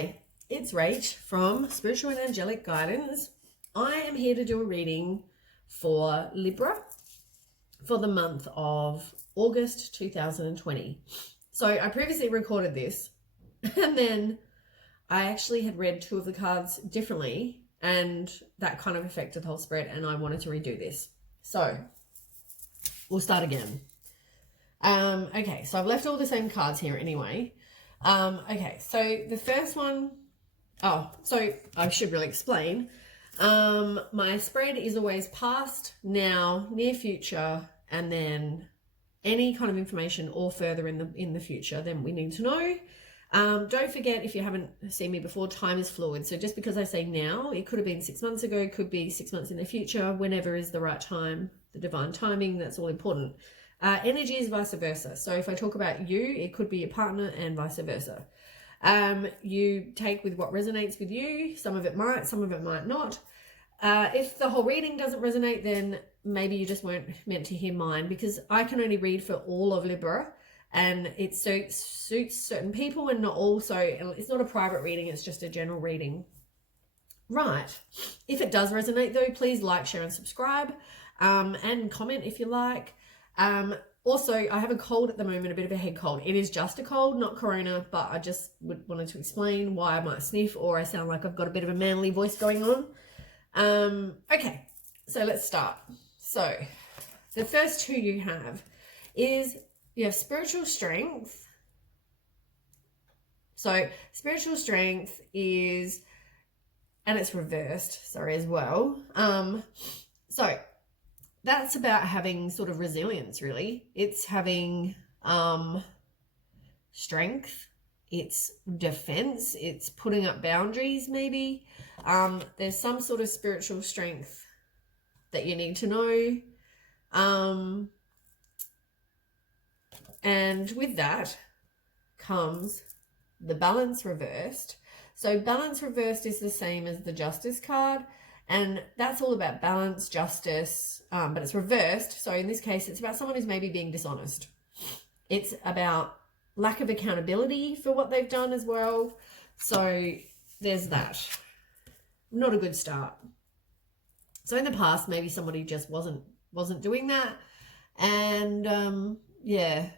Hi, it's Rach from Spiritual and Angelic Guidance. I am here to do a reading for Libra for the month of August 2020. So I previously recorded this and then I actually had read two of the cards differently and that kind of affected the whole spread, and I wanted to redo this. So we'll start again. Okay, so I've left all the same cards here anyway. Okay, so the first one, so I should really explain. My spread is always past, now, near future, and then any kind of information or further in the future, then we need to know. Don't forget, if you haven't seen me before, time is fluid. So just because I say now, it could have been 6 months ago, could be 6 months in the future, whenever is the right time, the divine timing, that's all important. Energy is vice versa. So if I talk about you, it could be your partner and vice versa. You take with what resonates with you. Some of it might not. If the whole reading doesn't resonate, then maybe you just weren't meant to hear mine, because I can only read for all of Libra and it suits certain people and not all. So it's not a private reading, it's just a general reading. Right. If it does resonate though, please like, share and subscribe, and comment if you like. Also, I have a cold at the moment, a bit of a head cold. It is just a cold, not corona, but I just wanted to explain why I might sniff or I sound like I've got a bit of a manly voice going on. Okay, so let's start. So the first two you have is you have spiritual strength. So spiritual strength is, and it's reversed, sorry, as well. So that's about having sort of resilience, really. It's having strength, it's defense, it's putting up boundaries maybe. There's some sort of spiritual strength that you need to know. And with that comes the balance reversed. So balance reversed is the same as the justice card. And that's all about balance, justice, but it's reversed. So in this case, it's about someone who's maybe being dishonest. It's about lack of accountability for what they've done as well. So there's that. Not a good start. So in the past, maybe somebody just wasn't doing that. And yeah,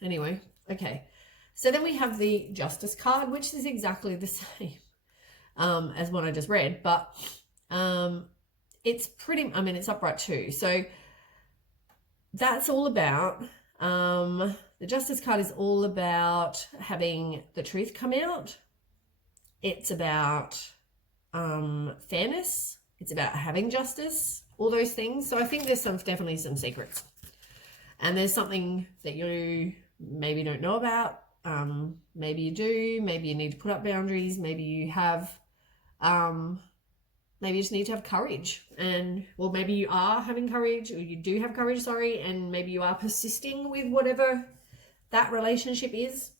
anyway, okay. So then we have the justice card, which is exactly the same as what I just read, but it's pretty, I mean, it's upright too. So that's all about, the justice card is all about having the truth come out. It's about fairness. It's about having justice, all those things. So I think there's definitely some secrets, and there's something that you maybe don't know about. Maybe you do, maybe you need to put up boundaries. Maybe you have, maybe you just need to have courage, and, well, maybe you are having courage, or you do have courage, sorry, and maybe you are persisting with whatever that relationship is.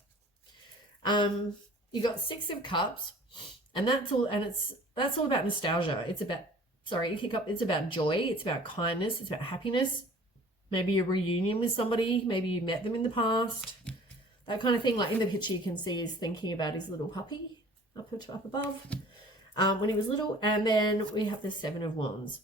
You got 6 of Cups, and that's all, and that's all about nostalgia. It's about, it's about joy, it's about kindness, it's about happiness. Maybe a reunion with somebody, maybe you met them in the past, that kind of thing. Like in the picture you can see he's thinking about his little puppy up above. When he was little. And then we have the 7 of Wands.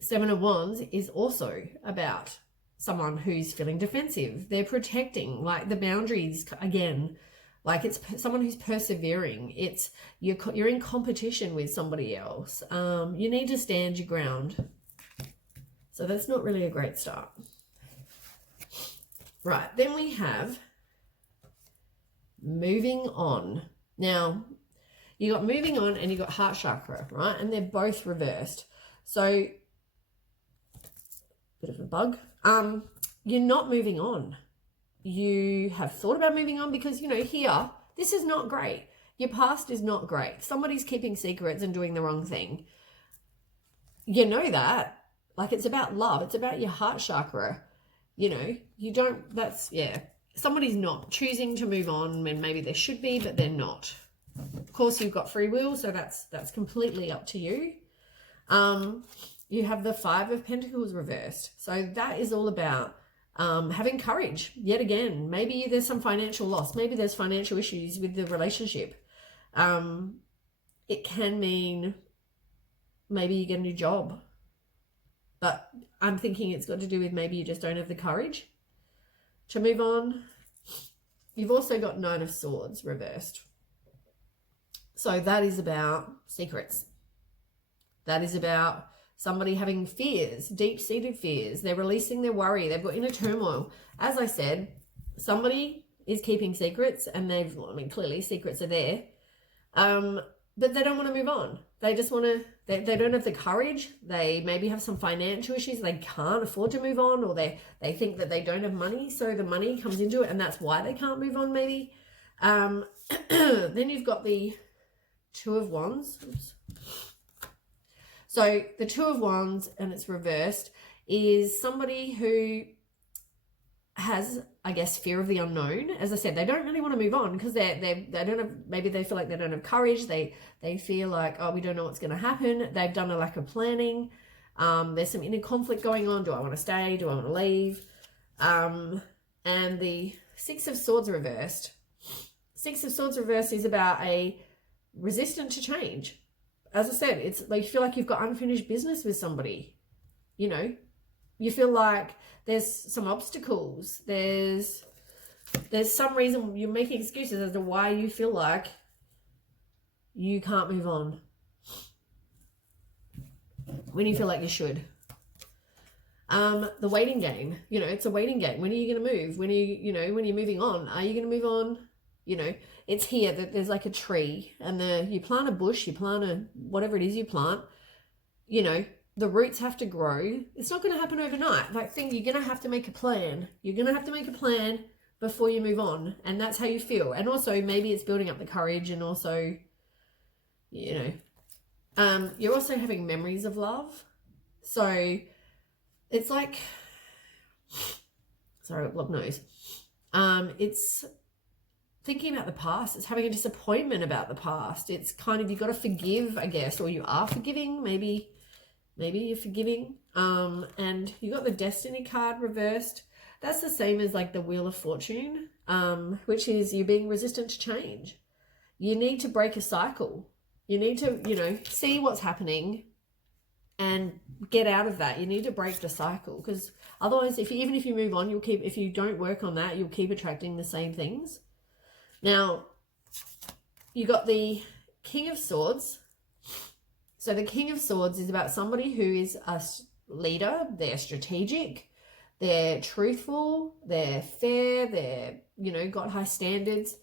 7 of Wands is also about someone who's feeling defensive. They're protecting, like the boundaries again. Like it's someone who's persevering. It's you're in competition with somebody else. You need to stand your ground. So that's not really a great start. Right, then we have moving on. Now, you got moving on and you got heart chakra, right? And they're both reversed. So, bit of a bug. You're not moving on. You have thought about moving on because, you know, here, this is not great. Your past is not great. Somebody's keeping secrets and doing the wrong thing. You know that. Like, it's about love. It's about your heart chakra. You know, you don't, that's, yeah. Somebody's not choosing to move on when maybe they should be, but they're not. Of course, you've got free will, so that's completely up to you. You have the 5 of Pentacles reversed. So that is all about having courage yet again. Maybe there's some financial loss. Maybe there's financial issues with the relationship. It can mean maybe you get a new job, but I'm thinking it's got to do with maybe you just don't have the courage to move on. You've also got Nine of Swords reversed. So that is about secrets. That is about somebody having fears, deep-seated fears. They're releasing their worry. They've got inner turmoil. As I said, somebody is keeping secrets, and clearly secrets are there. But they don't want to move on. They just want to, they don't have the courage. They maybe have some financial issues. They can't afford to move on, or they think that they don't have money. So the money comes into it, and that's why they can't move on maybe. Then you've got the Two of Wands. Oops. So the Two of Wands, and it's reversed, is somebody who has, I guess, fear of the unknown. As I said, they don't really want to move on because they don't have, maybe they feel like they don't have courage. They feel like, oh, we don't know what's going to happen. They've done a lack of planning. There's some inner conflict going on. Do I want to stay? Do I want to leave? And the Six of Swords reversed. Six of Swords reversed is about a resistant to change. As I said, it's like you feel like you've got unfinished business with somebody. You know, you feel like there's some obstacles. There's some reason you're making excuses as to why you feel like you can't move on when you feel like you should. The waiting game, you know, it's a waiting game. When are you going to move? When are when you're moving on, are you going to move on? You know, it's here that there's like a tree, and you plant a bush, you plant whatever it is you plant, you know, the roots have to grow. It's not going to happen overnight. You're going to have to make a plan. You're going to have to make a plan before you move on. And that's how you feel. And also maybe it's building up the courage, and also, you know, you're also having memories of love. So it's like, sorry, blocked nose. It's thinking about the past. It's having a disappointment about the past. It's kind of, you've got to forgive, I guess, or you are forgiving. Maybe you're forgiving. And you got the Destiny card reversed. That's the same as like the Wheel of Fortune, which is you being resistant to change. You need to break a cycle. You need to, you know, see what's happening and get out of that. You need to break the cycle, because otherwise, even if you move on, if you don't work on that, you'll keep attracting the same things. Now, you got the King of Swords. So the King of Swords is about somebody who is a leader. They're strategic, they're truthful, they're fair, they're, you know, got high standards.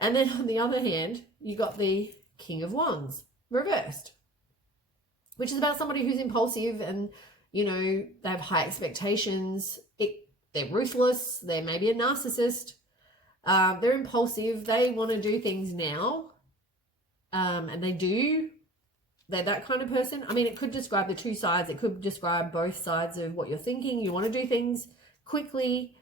And then on the other hand, you got the King of Wands reversed, which is about somebody who's impulsive and, you know, they have high expectations. They're ruthless. They're maybe a narcissist. They're impulsive. They want to do things now. And they do. They're that kind of person. I mean, it could describe the two sides. It could describe both sides of what you're thinking. You want to do things quickly,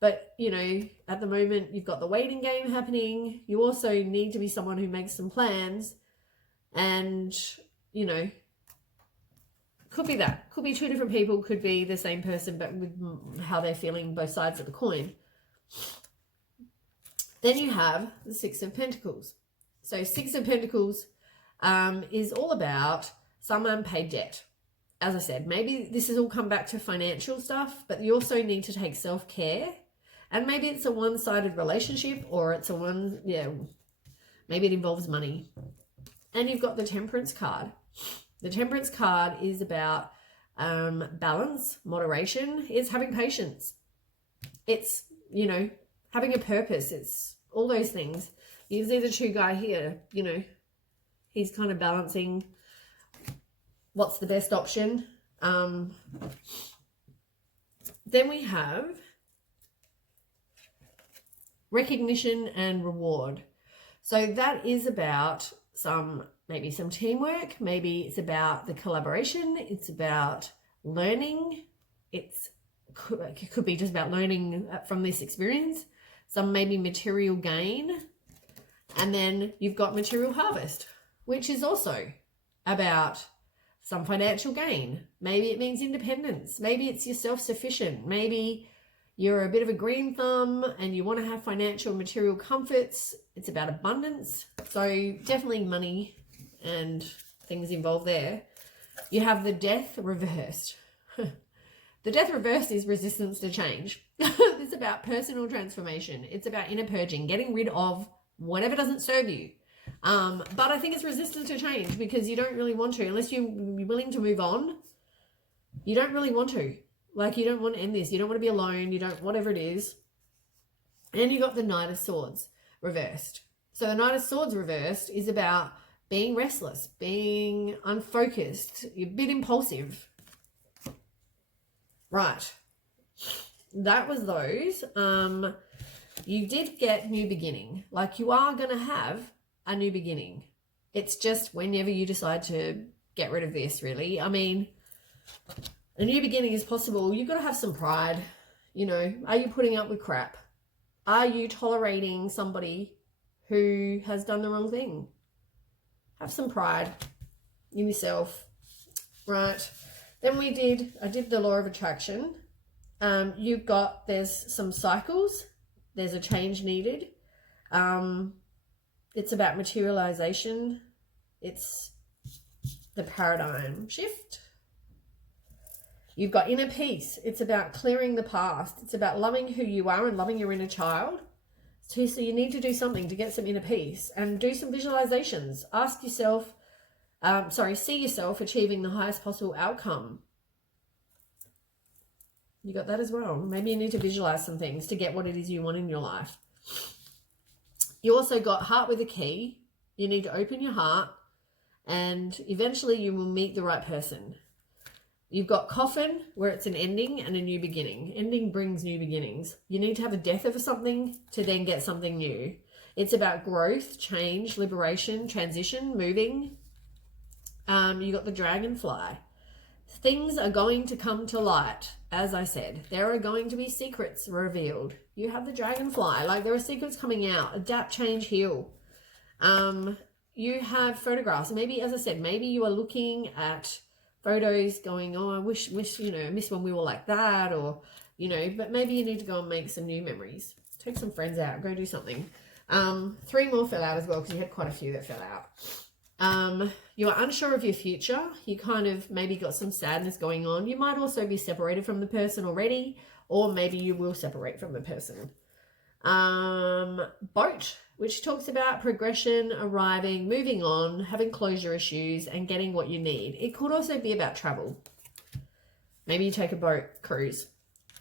but, you know, at the moment you've got the waiting game happening. You also need to be someone who makes some plans, and, you know, could be that. Could be two different people. Could be the same person, but with how they're feeling both sides of the coin. Then you have the Six of Pentacles. So Six of Pentacles is all about some unpaid debt. As I said, maybe this has all come back to financial stuff, but you also need to take self-care. And maybe it's a one-sided relationship, or it's maybe it involves money. And you've got the Temperance card. The Temperance card is about balance, moderation. It's having patience. It's, you know, having a purpose. It's all those things. You can see the two guy here, you know, he's kind of balancing what's the best option. Then we have recognition and reward. So that is about maybe some teamwork. Maybe it's about the collaboration. It's about learning. It could be just about learning from this experience. Some maybe material gain. And then you've got material harvest, which is also about some financial gain. Maybe it means independence. Maybe it's you're self-sufficient. Maybe you're a bit of a green thumb and you want to have financial and material comforts. It's about abundance. So definitely money and things involved there. You have the Death reversed. The Death reversed is resistance to change. It's about personal transformation. It's about inner purging, getting rid of whatever doesn't serve you. But I think it's resistance to change because you don't really want to, unless you're willing to move on. You don't really want to. Like, you don't want to end this. You don't want to be alone. You don't, whatever it is. And you got the Knight of Swords reversed. So the Knight of Swords reversed is about being restless, being unfocused. You're a bit impulsive. Right. That was those. You did get new beginning. Like, you are going to have a new beginning. It's just whenever you decide to get rid of this, really. I mean, a new beginning is possible. You've got to have some pride. You know, are you putting up with crap? Are you tolerating somebody who has done the wrong thing? Have some pride in yourself. Right. Then I did the law of attraction. You've got, there's some cycles. There's a change needed. It's about materialization. It's the paradigm shift. You've got inner peace. It's about clearing the past. It's about loving who you are and loving your inner child. So you need to do something to get some inner peace and do some visualizations. Ask yourself, see yourself achieving the highest possible outcome. You got that as well. Maybe you need to visualize some things to get what it is you want in your life. You also got heart with a key. You need to open your heart and eventually you will meet the right person. You've got coffin, where it's an ending and a new beginning. Ending brings new beginnings. You need to have a death of something to then get something new. It's about growth, change, liberation, transition, moving. You got the dragonfly. Things are going to come to light. As I said, there are going to be secrets revealed. You have the dragonfly. Like, there are secrets coming out. Adapt, change, heal. You have photographs. Maybe, as I said, maybe you are looking at photos going, oh, I wish, you know, I miss when we were like that, or, you know, but maybe you need to go and make some new memories. Take some friends out, go do something. 3 more fell out as well, because you had quite a few that fell out. You are unsure of your future. You kind of maybe got some sadness going on. You might also be separated from the person already, or maybe you will separate from the person. Boat, which talks about progression, arriving, moving on, having closure issues, and getting what you need. It could also be about travel. Maybe you take a boat cruise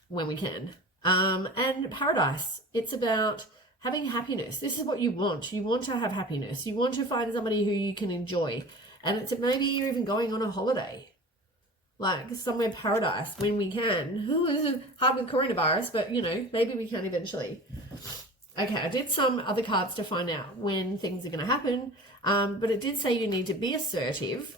when we can. And paradise. It's about having happiness. This is what you want. You want to have happiness. You want to find somebody who you can enjoy. And it's maybe you're even going on a holiday. Like somewhere paradise when we can. This is hard with coronavirus, but you know, maybe we can eventually. Okay, I did some other cards to find out when things are going to happen. But it did say you need to be assertive.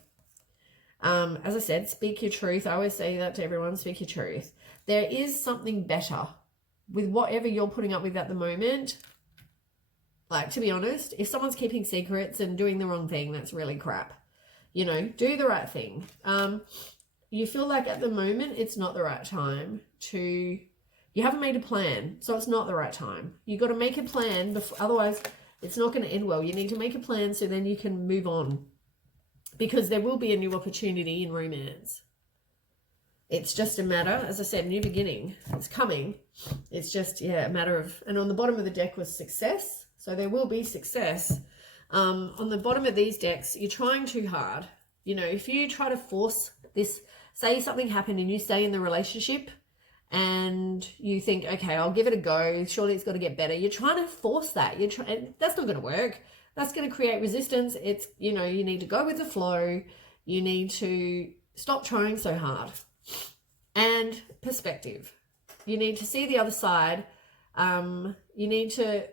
As I said, speak your truth. I always say that to everyone, speak your truth. There is something better with whatever you're putting up with at the moment. Like, to be honest, if someone's keeping secrets and doing the wrong thing, that's really crap. You know, do the right thing. You feel like at the moment, it's not the right time to... You haven't made a plan, so it's not the right time. You got to make a plan, before, otherwise it's not going to end well. You need to make a plan so then you can move on. Because there will be a new opportunity in romance. It's just a matter, as I said, new beginning. It's coming. It's just, yeah, a matter of... And on the bottom of the deck was success. So there will be success. On the bottom of these decks, you're trying too hard. You know, if you try to force this... Say something happened and you stay in the relationship and you think, okay, I'll give it a go. Surely it's got to get better. You're trying to force that. That's not going to work. That's going to create resistance. It's, you know, you need to go with the flow. You need to stop trying so hard. And perspective. You need to see the other side. You need to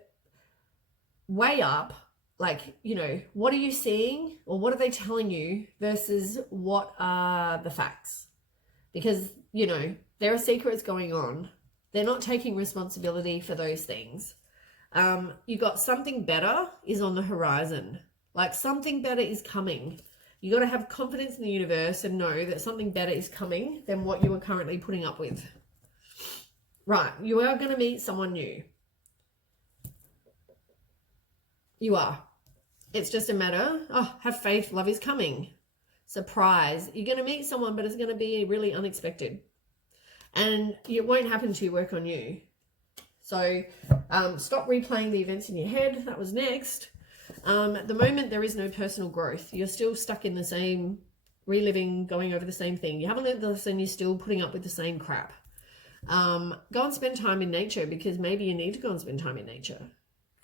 weigh up, like, you know, what are you seeing or what are they telling you versus what are the facts? Because, you know, there are secrets going on. They're not taking responsibility for those things. You got something better is on the horizon. Like something better is coming. You got to have confidence in the universe and know that something better is coming than what you are currently putting up with. Right, you are going to meet someone new. You are. It's just a matter, have faith, love is coming. Surprise. You're going to meet someone, but it's going to be really unexpected. And it won't happen to you, work on you. So stop replaying the events in your head. That was next. At the moment, there is no personal growth. You're still stuck in the same, reliving, going over the same thing. You haven't learned the lesson. You're still putting up with the same crap. Go and spend time in nature, because maybe you need to go and spend time in nature.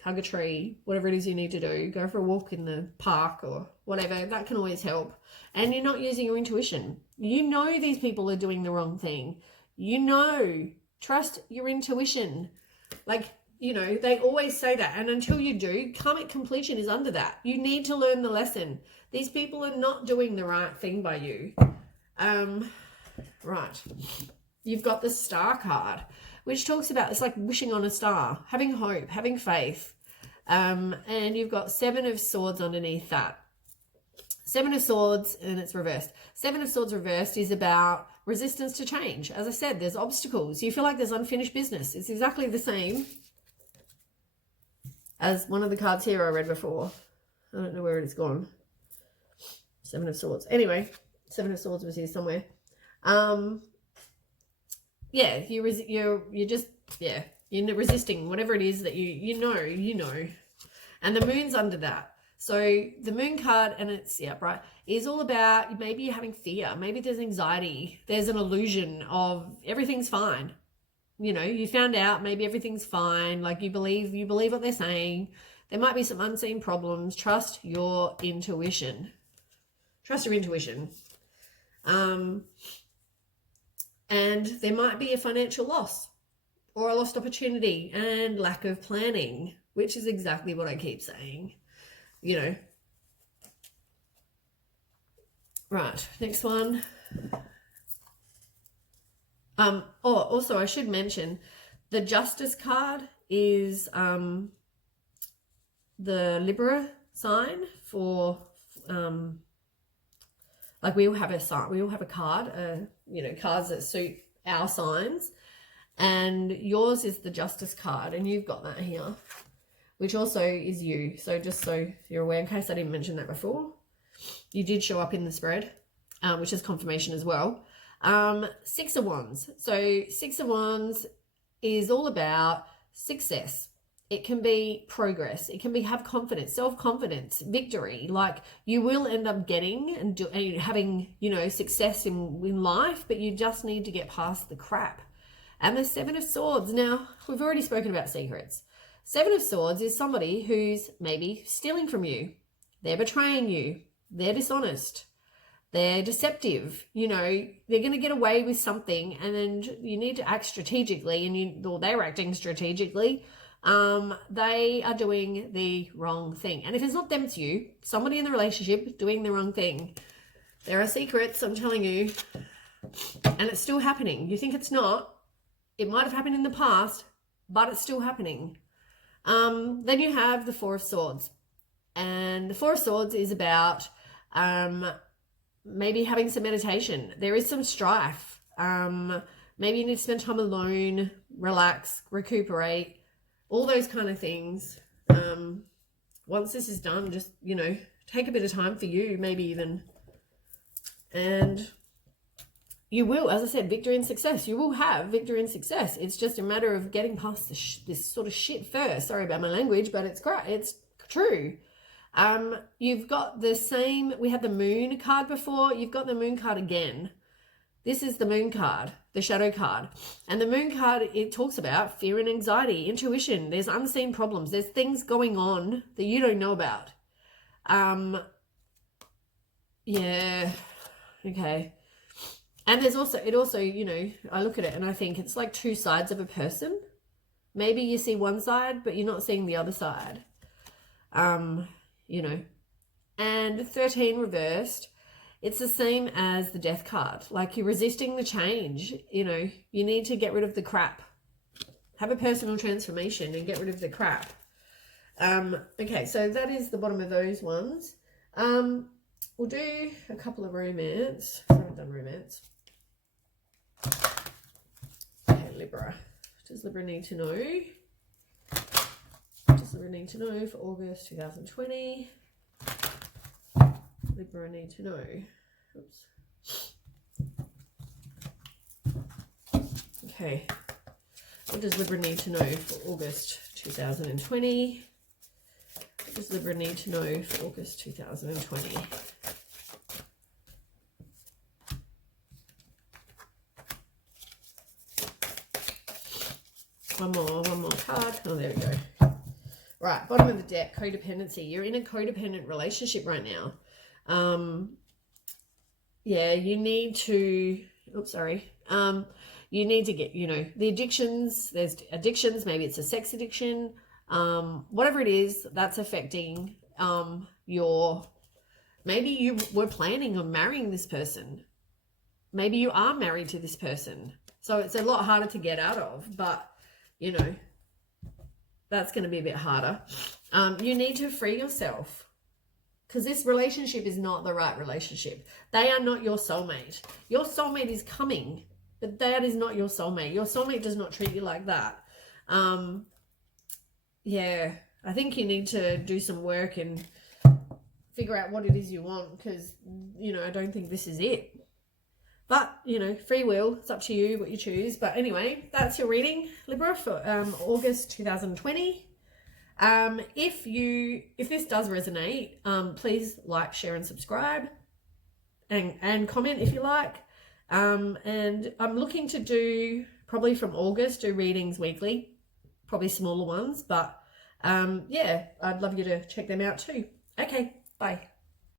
Hug a tree, whatever it is you need to do. Go for a walk in the park or whatever. That can always help. And you're not using your intuition. You know these people are doing the wrong thing. You know. Trust your intuition. Like, you know, they always say that. And until you do, karmic completion is under that. You need to learn the lesson. These people are not doing the right thing by you. Right. You've got the Star card, which talks about, it's like wishing on a star, having hope, having faith. And you've got 7 of Swords underneath that. 7 of Swords, and it's reversed. 7 of Swords reversed is about resistance to change. As I said, there's obstacles. You feel like there's unfinished business. It's exactly the same as one of the cards here I read before. I don't know where it's gone. 7 of Swords. Anyway, 7 of Swords was here somewhere. Yeah, you're resisting whatever it is that you know. And the moon's under that. So the moon card, and it's, yeah, right, is all about maybe you're having fear. Maybe there's anxiety. There's an illusion of everything's fine. You know, you found out maybe everything's fine. Like you believe what they're saying. There might be some unseen problems. Trust your intuition. Trust your intuition. And there might be a financial loss or a lost opportunity and lack of planning, which is exactly what I keep saying. You know. Right, next one. Also I should mention the Justice card is the Libra sign for like we all have a sign, we all have a card, you know, cards that suit our signs, and yours is the Justice card, and you've got that here, which also is you. So just so you're aware, in case I didn't mention that before, you did show up in the spread, which is confirmation as well. 6 of Wands. So 6 of Wands is all about success. It can be progress. It can be have confidence, self-confidence, victory. Like you will end up getting and having, you know, success in life, but you just need to get past the crap. And the 7 of Swords. Now, we've already spoken about secrets. 7 of Swords is somebody who's maybe stealing from you. They're betraying you. They're dishonest. They're deceptive. You know, they're going to get away with something, and then you need to act strategically, or they're acting strategically. They are doing the wrong thing. And if it's not them, it's you. Somebody in the relationship doing the wrong thing. There are secrets, I'm telling you. And it's still happening. You think it's not. It might have happened in the past, but it's still happening. Then you have the 4 of Swords. And the 4 of Swords is about maybe having some meditation. There is some strife. Maybe you need to spend time alone, relax, recuperate, all those kind of things. Once this is done, just, you know, take a bit of time for you, maybe even. And you will, as I said, victory and success. You will have victory and success. It's just a matter of getting past this sort of shit first. Sorry about my language, but it's great. It's true. You've got the same, we had the Moon card before. You've got the Moon card again. This is the Moon card, the Shadow card. And the Moon card, it talks about fear and anxiety, intuition. There's unseen problems. There's things going on that you don't know about. Yeah, okay. And there's also, it also, you know, I look at it and I think it's like 2 sides of a person. Maybe you see one side, but you're not seeing the other side. You know. And 13 reversed, it's the same as the Death card. Like you're resisting the change, you know. You need to get rid of the crap. Have a personal transformation and get rid of the crap. Okay, so that is the bottom of those ones. We'll do a couple of romance. I haven't done romance. Okay, Libra. does Libra need to know? What does Libra need to know for August 2020? Libra need to know. Oops. Okay. What does Libra need to know for August 2020? What does Libra need to know for August 2020? One more card. Oh, there we go. Right, bottom of the deck, codependency. You're in a codependent relationship right now. Yeah, you need to, oops, sorry. You need to get, you know, the addictions, there's addictions, maybe it's a sex addiction, whatever it is that's affecting maybe you were planning on marrying this person. Maybe you are married to this person. So it's a lot harder to get out of, but, you know, that's going to be a bit harder. You need to free yourself because this relationship is not the right relationship. They are not your soulmate. Your soulmate is coming, but that is not your soulmate. Your soulmate does not treat you like that. Yeah, I think you need to do some work and figure out what it is you want because, you know, I don't think this is it. But, you know, free will, it's up to you what you choose. But anyway, that's your reading, Libra, for August 2020. If this does resonate, please like, share, and subscribe, and comment if you like. And I'm looking to do, probably from August, do readings weekly, probably smaller ones. But yeah, I'd love you to check them out too. Okay, bye.